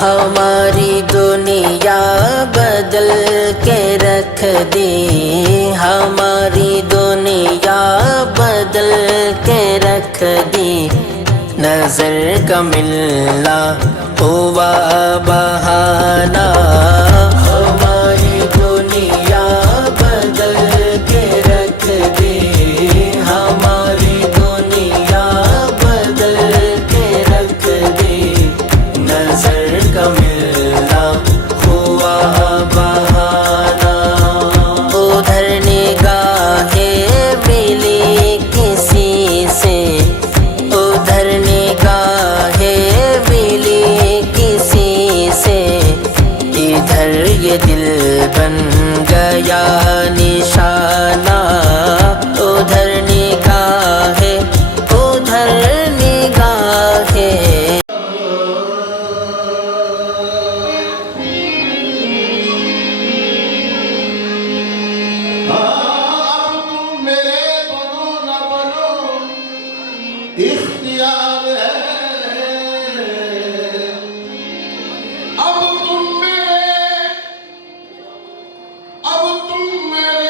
हमारी दुनिया बदल के रख दी, हमारी दुनिया बदल के रख दी। नजर का मिलना हुआ बहाना, हमारी दुनिया बदल के रख दी, हमारी दुनिया बदल के रख दी। नजर का मिलना हुआ बहाना, उधर निगाहें मिली किसी से, उधर निगाहें मिली किसी से। इधर ये दिल बन गया निशाना, उधर निगाहें, उधर निगाहें। इख्तियार है, अब तुम मेरे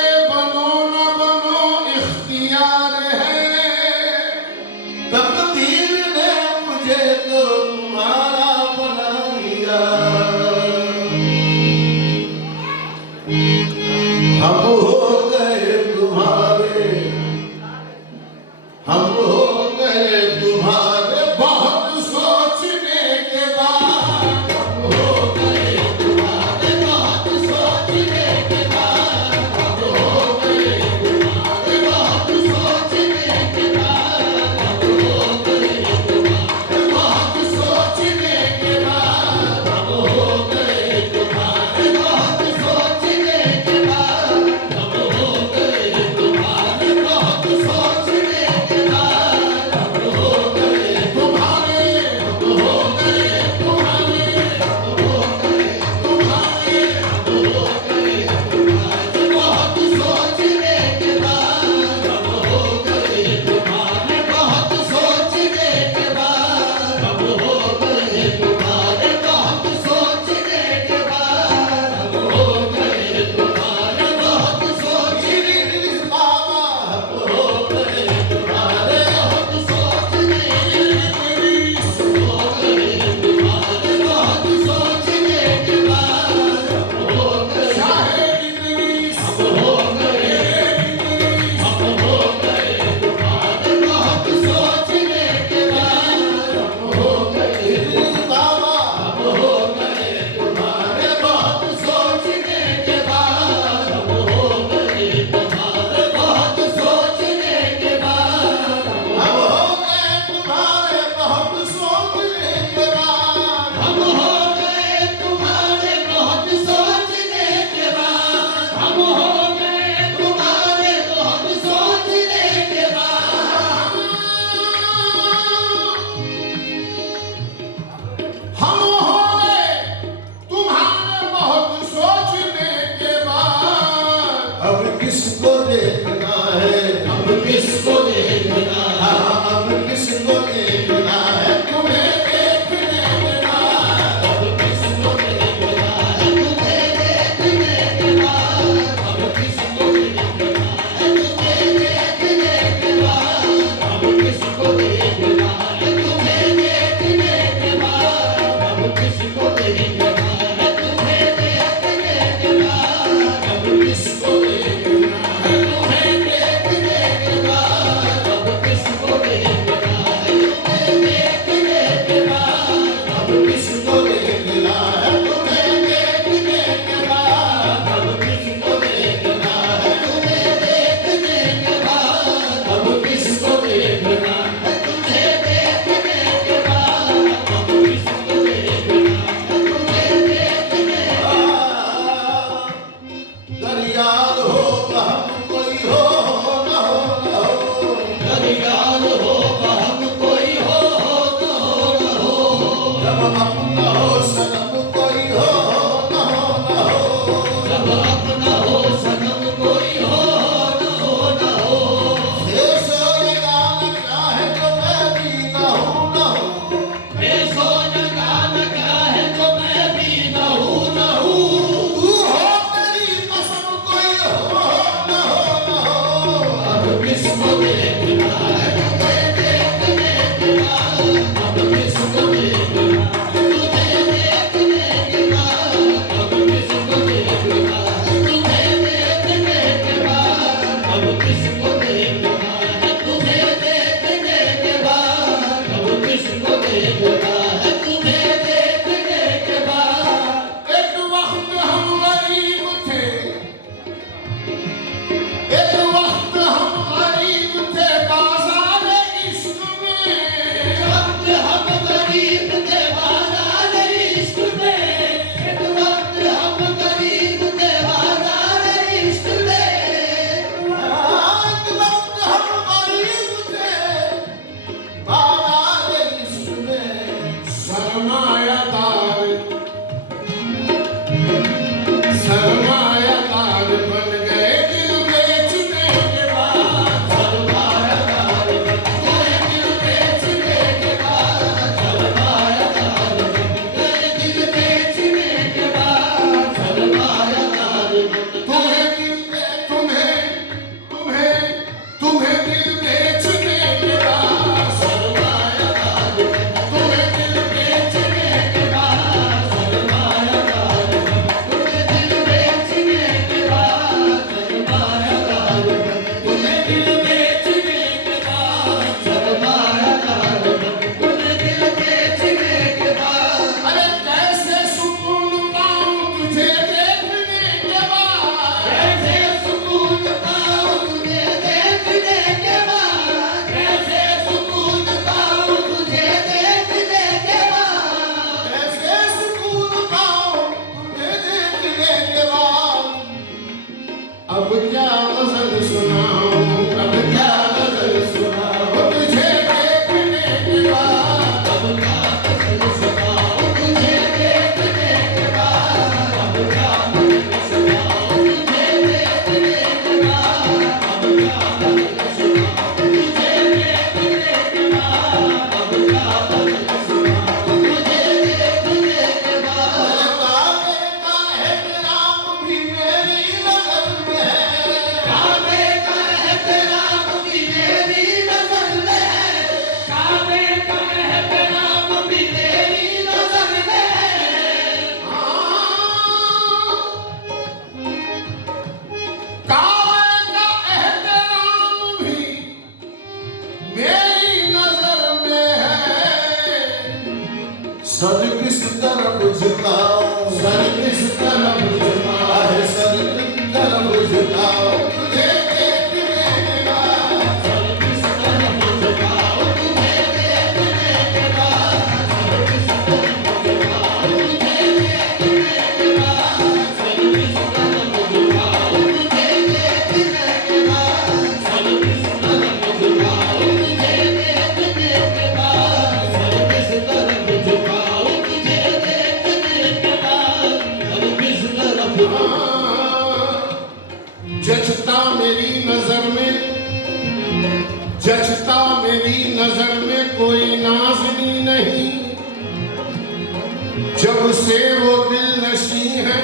हमसे वो दिल नशी है,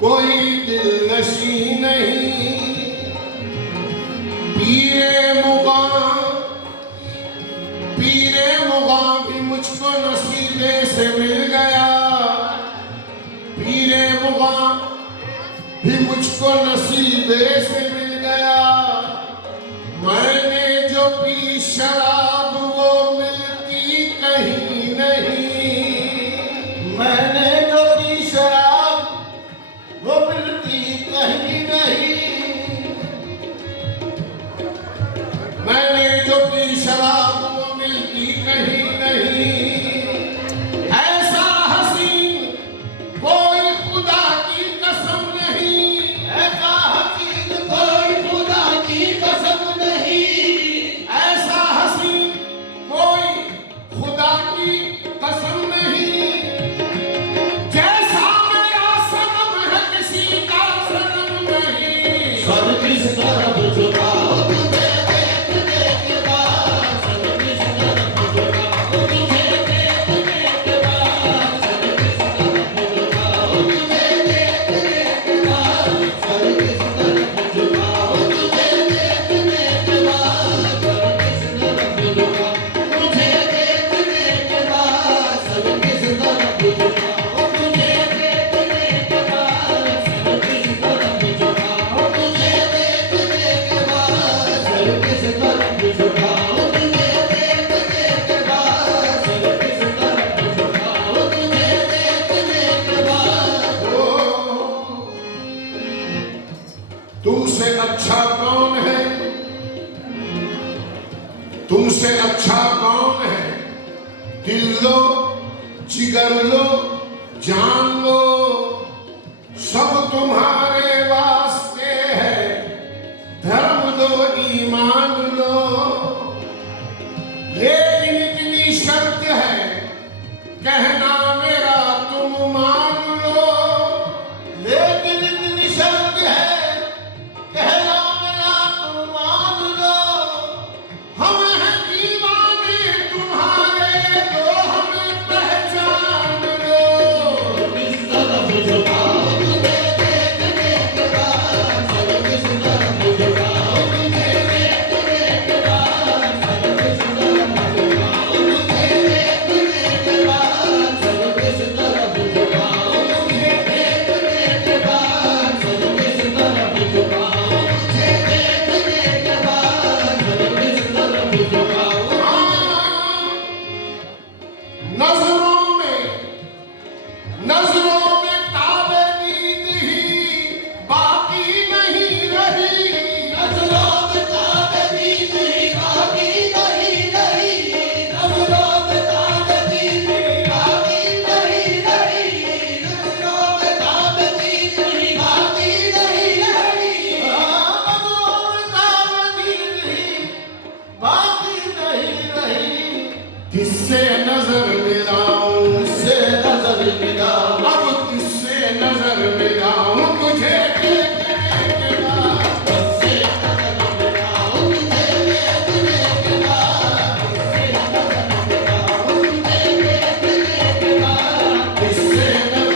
कोई दिल नशी नहीं। पीरे मुगा भी मुझको नसीबे से मिल गया, पीरे मुगा भी मुझको नसीबे से मिल गया। मैंने जो पी शराब वो मिलती कहीं नहीं, मैंने जो पी शराब वो मिलती कहीं नहीं। मैंने जो पी शराब वो मिलती कहीं नहीं। ऐसा हसीन कोई खुदा की कसम नहीं, ऐसा हसीन कोई खुदा की कसम नहीं, ऐसा हसीन कोई खुदा की कसम नहीं। जैसा मेरा सनम है किसी का सनम नहीं। सब किस तरफ झुकाओ तुझे देखने के बाद, सब किस तरफ झुकाओ तुझे देखने के बाद, सब किस तरफ झुकाओ तुझे देखने के बाद, सब किस तरफ झुकाओ तुझे देखने के बाद, सब किस तरफ झुकाओ तुझे देखने के बाद, सब किस तरफ झुकाओ तुझे देखने के बाद, सब किस तरफ झुकाओ तुझे देखने के बाद, सब किस तरफ झुकाओ तुझे देखने के बाद, सब किस तरफ झुकाओ तुझे देखने के बाद। तुमसे अच्छा कौन है, तुमसे अच्छा कौन है। दिल लो, जिगर लो, जान लो, सब तुम्हारे वास्ते है। धर्म दो, ईमान लो, लेकिन इतनी शर्त है, कहना मेरा तुम मान लो। लेकिन इतनी शर्त है, कहना मेरा तुम मान लो। हम हैं दीवाने तुम्हारे, तो हमें पहचान लो। किस तरफ झुकाओ तुझे देखने के बाद, सब किस तरफ झुकाओ तुझे देखने के बाद, सब किस तरफ झुकाओ तुझे देखने के बाद, सब किस तरफ झुकाओ तुझे देखने के बाद, सब किस तरफ झुकाओ तुझे देखने के बाद, सब किस तरफ झुकाओ। नजरों में ताबे दीद ही बाकी नहीं रही, नजरों में ताबे दीद ही बाकी नहीं रही, नजरों में ताबे दीद ही बाकी नहीं रही, नजरों में ताबे दीद ही बाकी नहीं रही, नजरों में ताबे दीद ही बाकी नहीं रही। किससे नजर मिलाऊं, किससे नजर मिलाऊं, अब किससे नजर मिलाऊं तुझे देखने के बाद, किससे नजर मिलाऊं तुझे देखने के बाद, किससे नजर मिलाऊं तुझे देखने के बाद, किससे नजर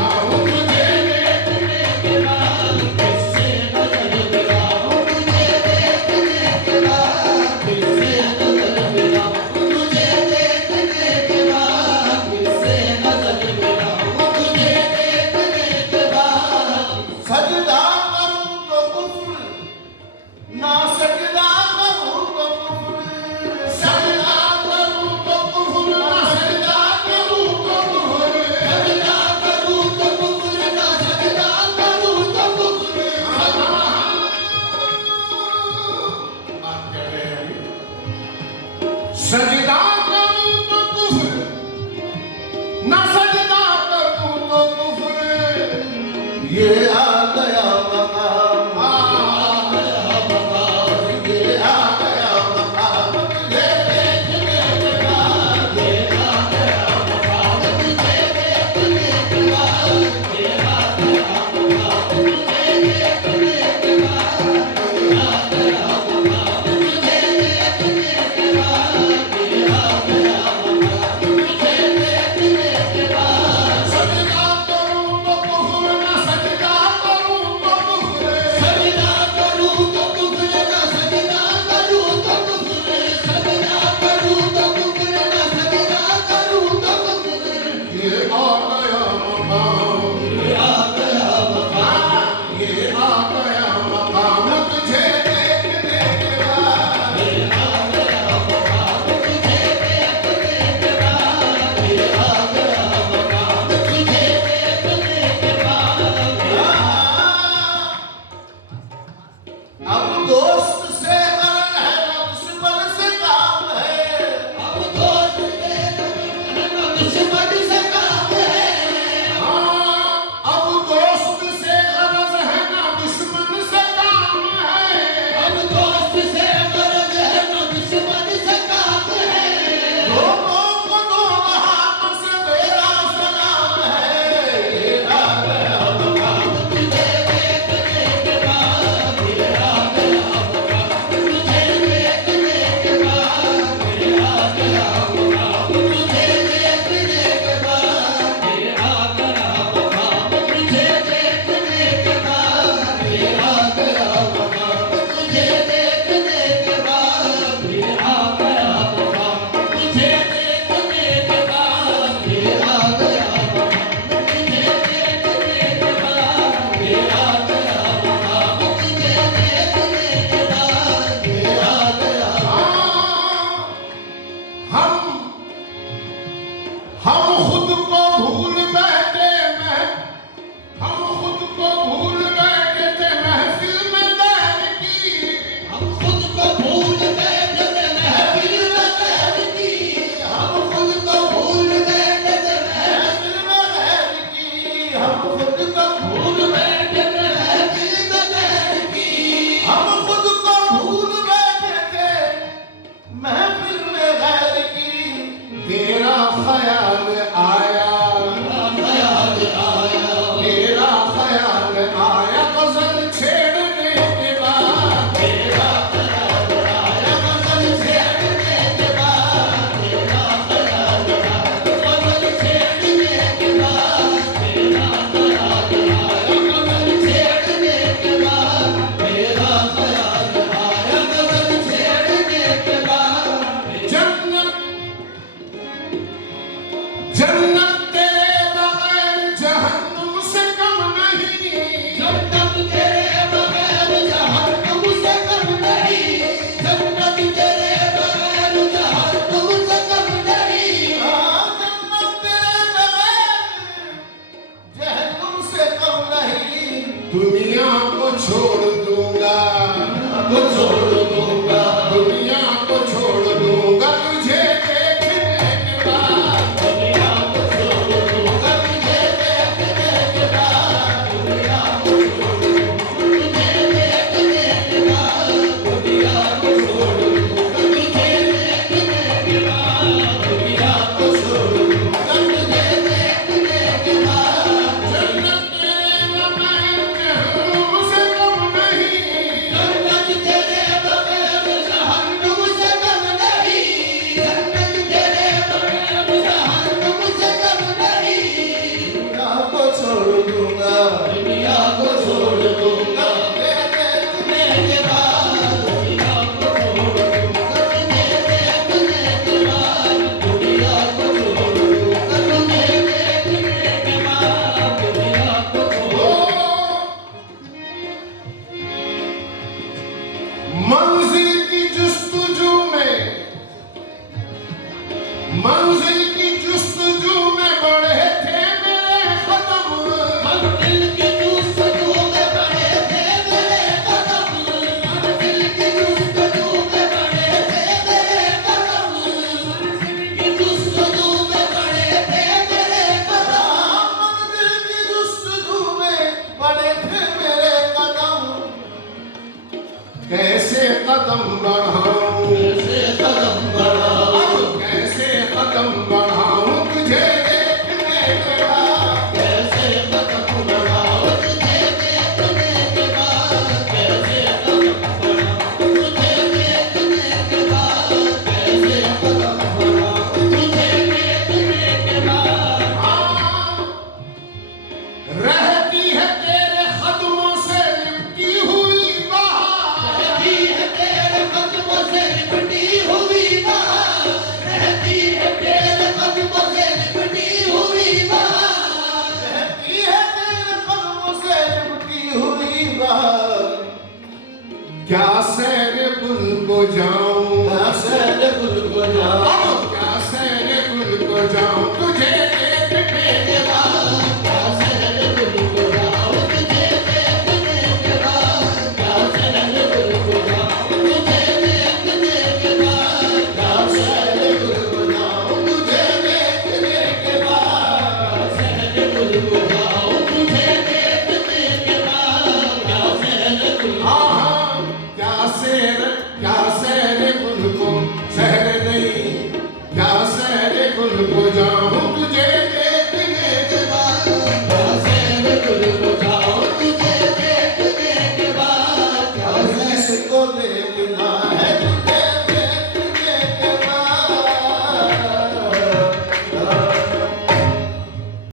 मिलाऊं तुझे देखने के बाद, किससे नजर मिलाऊं तुझे देखने के बाद, किससे नजर मिलाऊं तुझे देखने के बाद, किससे नजर मिलाऊं तुझे देखने के बाद। सजदा करूं तो कुफ्र, ना सजदा करूं तो कुफ्र, सजदा करूं तो कुफ्र, ना सजदा करूं तो कुफ्र, सजदा करूं तो कुफ्र, ना सजदा करूं तो कुफ्र। बात कर रहे हैं। सजदा करूं तो कुफ्र, ना सजदा करूं तो कुफ्र। ये आ गया मकाम, आ गया मकाम, ये आ गया मकाम तुझे देखने के बाद, ये आ गया मकाम तुझे देखने के बाद, ये आ गया मकाम तुझे देखने के बाद, ये आ गया मकाम तुझे देखने के बाद, ये आ गया मकाम तुझे देखने के बाद। मकाम, ये आ गया मकाम, ये आ गया मकाम तुझे देखने के बाद, ये आ गया मकाम तुझे देखने के बाद, ये आ गया मकाम तुझे देखने के बाद। अब दोस्त से गरज है ना दुश्मन से काम है, अब दोस्त से गरज है ना दुश्मन से काम है। हाँ, अब दोस्त से गरज है ना दुश्मन से काम है, अब दोस्त से गरज है ना दुश्मन से काम है। दोनों को दोनों हाथ से मेरा सलाम है, ये आ गया मकाम तुझे देखने के बाद, ये आ गया मकाम तुझे देखने के बाद, ये आ गया मकाम तुझे देखने के बाद, ये आ गया मकाम तुझे देखने के बाद, ये आ गया मकाम तुझे देखने के बाद, ये आ गया मकाम तुझे देखने के बाद, ये आ गया मकाम तुझे देखने के बाद, ये आ गया मकाम तुझे देखने के बाद, ये आ गया। हम खुद को भूल बैठे मैं, हम खुद को भूल बैठे थे महफिल में दैर की, हम खुद को भूल बैठे थे महफिल में दैर की, हम खुद को भूल बैठे थे महफिल में दैर की, हम खुद को भूल बैठे थे महफिल में दैर की, हम खुद को भूल बैठे थे महफिल में गैर की। तेरा ख्याल आया, तेरा ख्याल आया गजल छेड़ने के बाद, तेरा ख्याल आया गजल छेड़ने के बाद, तेरा ख्याल आया गजल छेड़ने के बाद, तेरा ख्याल आया गजल छेड़ने के बाद, तेरा ख्याल आया गजल छेड़ने के बाद। जन्नत तेरे बगैर जहन्नुम से कम नहीं, जन्नत तेरे बगैर जहन्नुम से कम नहीं, जन्नत तेरे बगैर जहन्नुम से कम नहीं। हाँ, जन्नत तेरे बगैर जहन्नुम से कम नहीं। दुनिया को छोड़ दूंगा, को छोड़ दूंगा, दुनिया को छोड़ दूंगा तुझे देखने के बाद, दुनिया को छोड़ दूंगा तुझे देखने के बाद, दुनिया को छोड़ दूंगा तुझे देखने के बाद, दुनिया को छोड़ दूंगा तुझे देखने के बाद, दुनिया को छोड़ दूंगा तुझे देखने के बाद। जन्नत तेरे बगैर जहन्नुम से कम नहीं, जन्नत तेरे बगैर जहन्नुम से कम नहीं, जन्नत तेरे बगैर जहन्नुम से कम नहीं। दुनिया को छोड़ दूंगा, दुनिया को छोड़ दूंगा तेरे देखने के बाद, दुनिया को छोड़ दूंगा तुझे देखने के बाद, दुनिया को छोड़ दूंगा तुझे देखने के बाद, दुनिया को छोड़। मंजिल की जुस्तजू में, मंजिल की जुस्तजू में बढ़े थे मेरे कदम, मंजिल की जुस्तजू में बढ़े थे मेरे कदम, मंजिल की जुस्तजू में बढ़े थे मेरे कदम, मंजिल की जुस्तजू में बढ़े थे मेरे कदम, मंजिल की जुस्तजू में बढ़े थे मेरे कदम। कैसे कदम बढ़ाऊं, कैसे कदम बढ़ाऊं, कैसे कदम बढ़ाऊं तुझे देखने के बाद, कैसे कदम बढ़ाऊं तुझे देखने के बाद, कैसे कदम बढ़ाऊं तुझे देखने के बाद, कैसे कदम बढ़ाऊं तुझे देखने के बाद। रहती है तेरे कदमों से लिपटी हुई बहार, रहती है तेरे कदमों जान